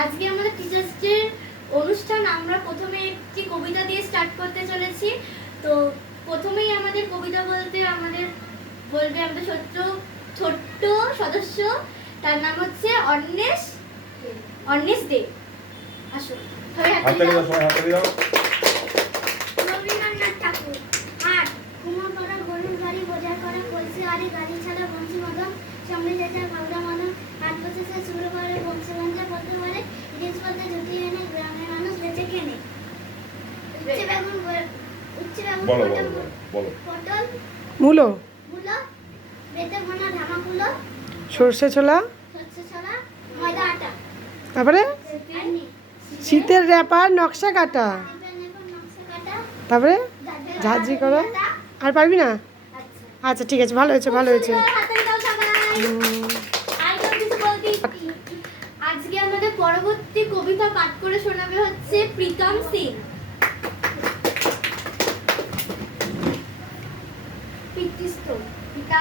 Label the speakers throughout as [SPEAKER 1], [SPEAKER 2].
[SPEAKER 1] আজকে আমাদের teachers day অনুষ্ঠান আমরা প্রথমে একটি কবিতা দিয়ে স্টার্ট করতে চলেছি। তো প্রথমেই আমাদের কবিতা বলতে আমাদের বলবে আমাদের ছোট্ট ছোট্ট সদস্য। তার নাম হচ্ছে অন্বেষ অন্বেষ দে। আসো। দাও।
[SPEAKER 2] সবাই দাও।
[SPEAKER 3] রবীন্দ্রনাথ ঠাকুর। আট গরুর গাড়ি বোঝা করা কলসি গাড়ি গাড়ি ছাড়া বংশী মদন সামনে যেটা ভাবনা মদন। আট বছর সে শুরু করে বংশগঞ্জে বলতে পারে জিনিসপত্র জুটি এনে গ্রামের মানুষ বেঁচে কেনে। উচ্ছে বেগুন উচ্ছে বেগুন পটল
[SPEAKER 2] বলো বলো
[SPEAKER 3] পটল
[SPEAKER 4] মূলো?
[SPEAKER 3] বেতে
[SPEAKER 4] সর্ষে ছোলা?
[SPEAKER 3] সরষে ছড়া ময়দা আটা।
[SPEAKER 4] তারপরে? শীতের র্যাপার নকশা কাটা। তারপরে?
[SPEAKER 3] ঝাঁঝরি
[SPEAKER 4] ঝাঁঝরি করা। আর পারবি না?
[SPEAKER 3] আচ্ছা।
[SPEAKER 4] আচ্ছা ঠিক আছে ভালো হয়েছে ভালো হয়েছে
[SPEAKER 1] সুন্দর, হাততালি দাও সবাই
[SPEAKER 4] উম,
[SPEAKER 1] আর কেউ কিছু বলতে আজকে আমাদের পরবর্তী কবিতা পাঠ করে শোনাবে হচ্ছে প্রীতম সিং। পিতৃস্থ, পিতা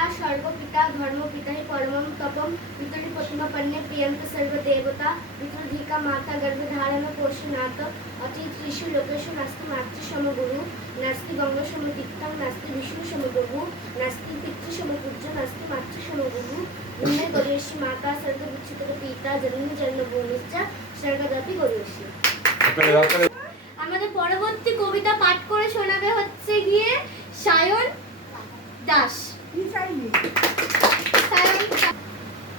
[SPEAKER 1] ধর্ম পিতা হি পরমম তপম পিতরি প্রতিমা পন্নে প্রিয়ন্ত সর্ব দেবতা পিতৃধিকা মাতা গর্ভধারণ পোষণাত অতি ত্রিশু লোকেশু নাস্তি মাতৃ সমগুরু, নাস্তি গঙ্গ সম তীর্থম নাস্তি বিষ্ণু সমপ্রভু নাস্তি পিতৃ সমপূজ্য নাস্তি মাতৃ সমগুরু নিম্নে গরিয়সী মাতা সর্ব বিচ্ছিত স্বর্গদাপি গরিয়সী আমাদের পরবর্তী কবিতা পাঠ করে শোনাবে হচ্ছে গিয়ে সায়ন দাস।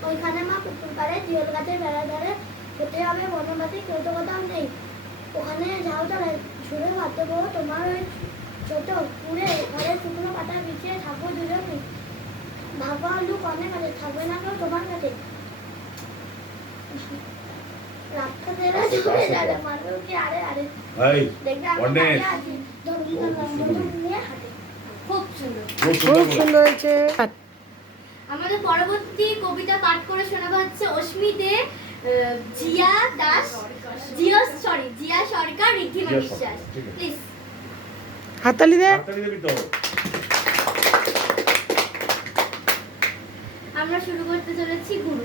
[SPEAKER 3] ওইখানে মা পুকুর পাড়ে জিওল গাছের বেড়া ধরে খেতে হবে বনবাসী কেউ তো কোথাও নেই। ওখানে যাও তাহলে ছুঁড়ে ভাবতে পারো তোমার ওই ছোট পুড়ে ঘরে শুকনো পাতা বিছিয়ে থাকব দুজনে ভাবা আলু কনে কাছে থাকবে না কেউ তোমার কাছে।
[SPEAKER 1] খুব সুন্দর।
[SPEAKER 4] হয়েছে।
[SPEAKER 1] আমাদের পরবর্তী কবিতা পাঠ করে শোনাবে হচ্ছে অশ্মি দে জিয়া দাস জিয়া সরি জিয়া সরকার ঋদ্ধিমা বিশ্বাস প্লিজ
[SPEAKER 4] হাততালি দে।
[SPEAKER 1] আমরা শুরু করতে চলেছি গুরু।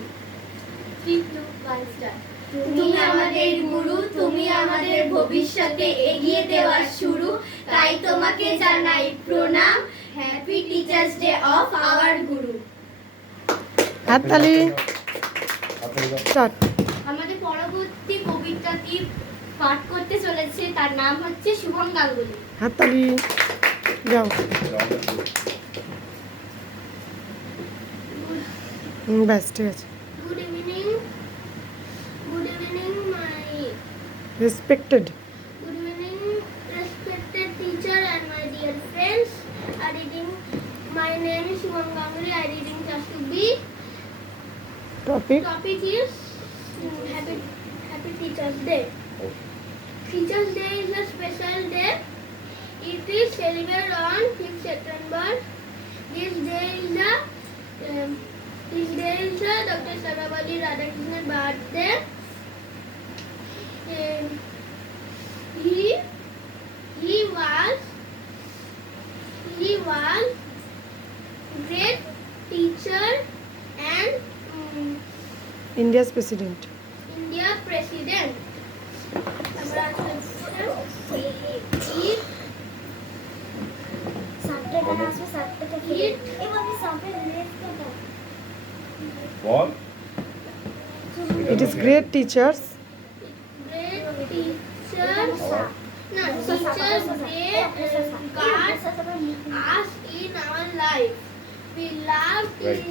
[SPEAKER 1] তুমি আমাদের গুরু তুমি আমাদের ভবিষ্যতে এগিয়ে দেওয়ার শুরু। তাই তোমাকে জানাই প্রণাম। Happy teachers day of our guru
[SPEAKER 4] হাততালি
[SPEAKER 1] আমাদের পরবর্তী কবিতাটি পাঠ করতে চলেছে। তার নাম হচ্ছে শুভম গাঙ্গুলি।
[SPEAKER 4] হাততালি যাও। ব্যাস ঠিক আছে। respected.
[SPEAKER 3] Good evening respected teacher and my dear friends. I reading my name is Shivam Gangri. i reading class to b
[SPEAKER 4] topic?
[SPEAKER 3] Topic is happy happy teachers day. Teachers day is a special day. It is celebrated on 5th september. This day is a um, this day is a dr sarabali radhakrishnan birthday. Um, teacher and um,
[SPEAKER 4] India's president.
[SPEAKER 3] India president.
[SPEAKER 2] What?
[SPEAKER 4] It is great teachers.
[SPEAKER 3] Great teachers. No, teachers, they um, guard us in our life. beloved,
[SPEAKER 2] right.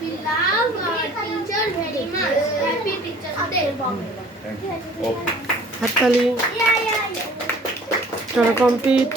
[SPEAKER 3] beloved our teacher very much. Happy Teacher's Day.
[SPEAKER 2] Thank you. Okay.
[SPEAKER 4] Hatali.
[SPEAKER 3] Yeah, yeah, yeah.
[SPEAKER 4] Gonna compete.